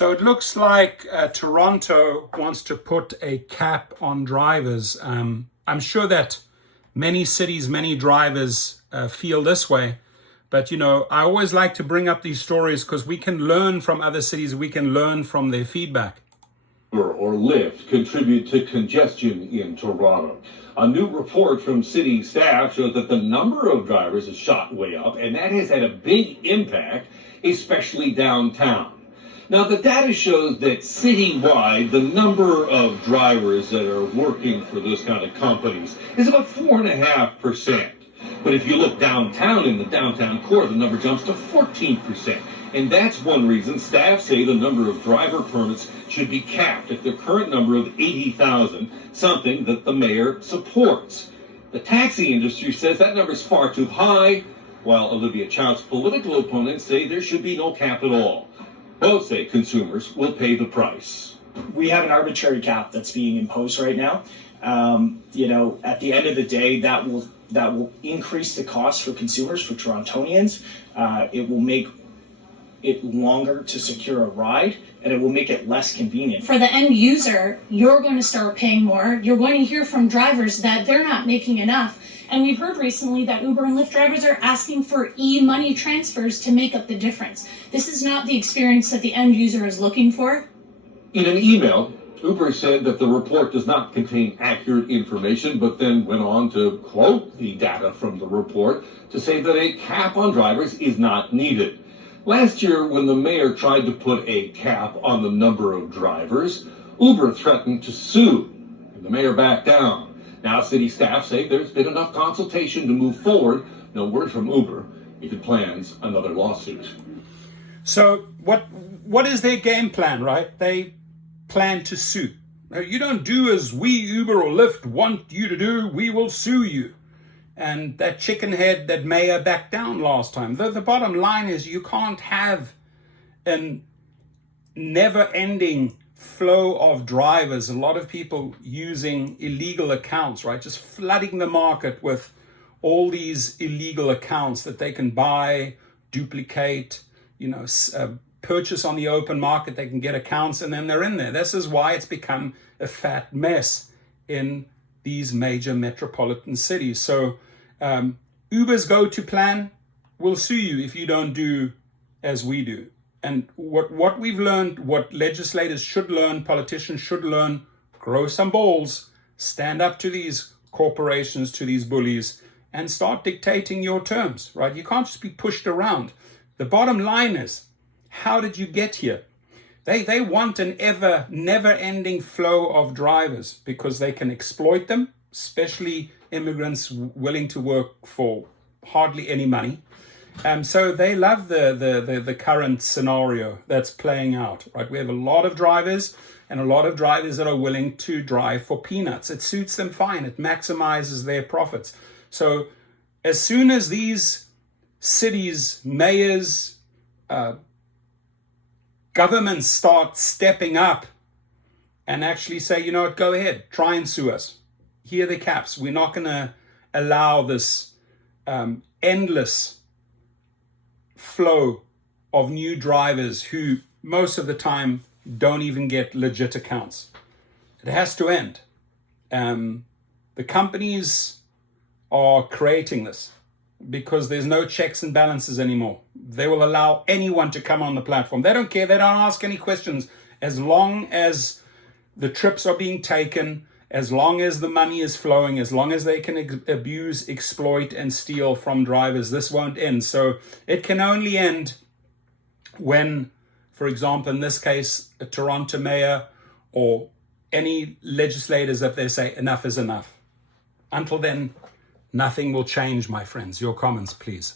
So it looks like Toronto wants to put a cap on drivers. I'm sure that many cities, many drivers feel this way. But, you know, I always like to bring up these stories because we can learn from other cities. We can learn from their feedback. Or Lyft contribute to congestion in Toronto. A new report from city staff shows that the number of drivers has shot way up, and that has had a big impact, especially downtown. Now, the data shows that citywide, the number of drivers that are working for those kind of companies is about 4.5%. But if you look downtown, in the downtown core, the number jumps to 14%. And that's one reason staff say the number of driver permits should be capped at the current number of 80,000, something that the mayor supports. The taxi industry says that number is far too high, while Olivia Chow's political opponents say there should be no cap at all. Both say consumers will pay the price. We have an arbitrary cap that's being imposed right now. At the end of the day, that will increase the cost for consumers, for Torontonians. It will make it longer to secure a ride, and it will make it less convenient. For the end user, you're going to start paying more. You're going to hear from drivers that they're not making enough. And we've heard recently that Uber and Lyft drivers are asking for e-money transfers to make up the difference. This is not the experience that the end user is looking for. In an email, Uber said that the report does not contain accurate information, but then went on to quote the data from the report to say that a cap on drivers is not needed. Last year, when the mayor tried to put a cap on the number of drivers, Uber threatened to sue, and the mayor backed down. Now, city staff say there's been enough consultation to move forward. No word from Uber if it plans another lawsuit. So what is their game plan, right? They plan to sue. Now, you don't do as we, Uber or Lyft, want you to do, we will sue you. And that chicken head, that mayor backed down last time. The bottom line is you can't have an never-ending flow of drivers, a lot of people using illegal accounts, right? Just flooding the market with all these illegal accounts that they can buy, duplicate, purchase on the open market. They can get accounts and then they're in there. This is why it's become a fat mess in these major metropolitan cities. So Uber's go-to plan will sue you if you don't do as we do. And what we've learned, what legislators should learn, politicians should learn, grow some balls, stand up to these corporations, to these bullies, and start dictating your terms, right? You can't just be pushed around. The bottom line is, how did you get here? They want an never-ending flow of drivers because they can exploit them, especially immigrants willing to work for hardly any money. So they love the current scenario that's playing out, right? We have a lot of drivers and a lot of drivers that are willing to drive for peanuts. It suits them fine. It maximizes their profits. So as soon as these cities, mayors, governments start stepping up and actually say, you know what, go ahead, try and sue us. Here are the caps. We're not going to allow this endless flow of new drivers who most of the time don't even get legit accounts. It has to end. The companies are creating this because there's no checks and balances anymore. They will allow anyone to come on the platform. They don't care. They don't ask any questions. As long as the trips are being taken, as long as the money is flowing, as long as they can abuse, exploit, and steal from drivers, this won't end. So it can only end when, for example, in this case, a Toronto mayor or any legislators, if they say enough is enough. Until then, nothing will change, my friends. Your comments, please.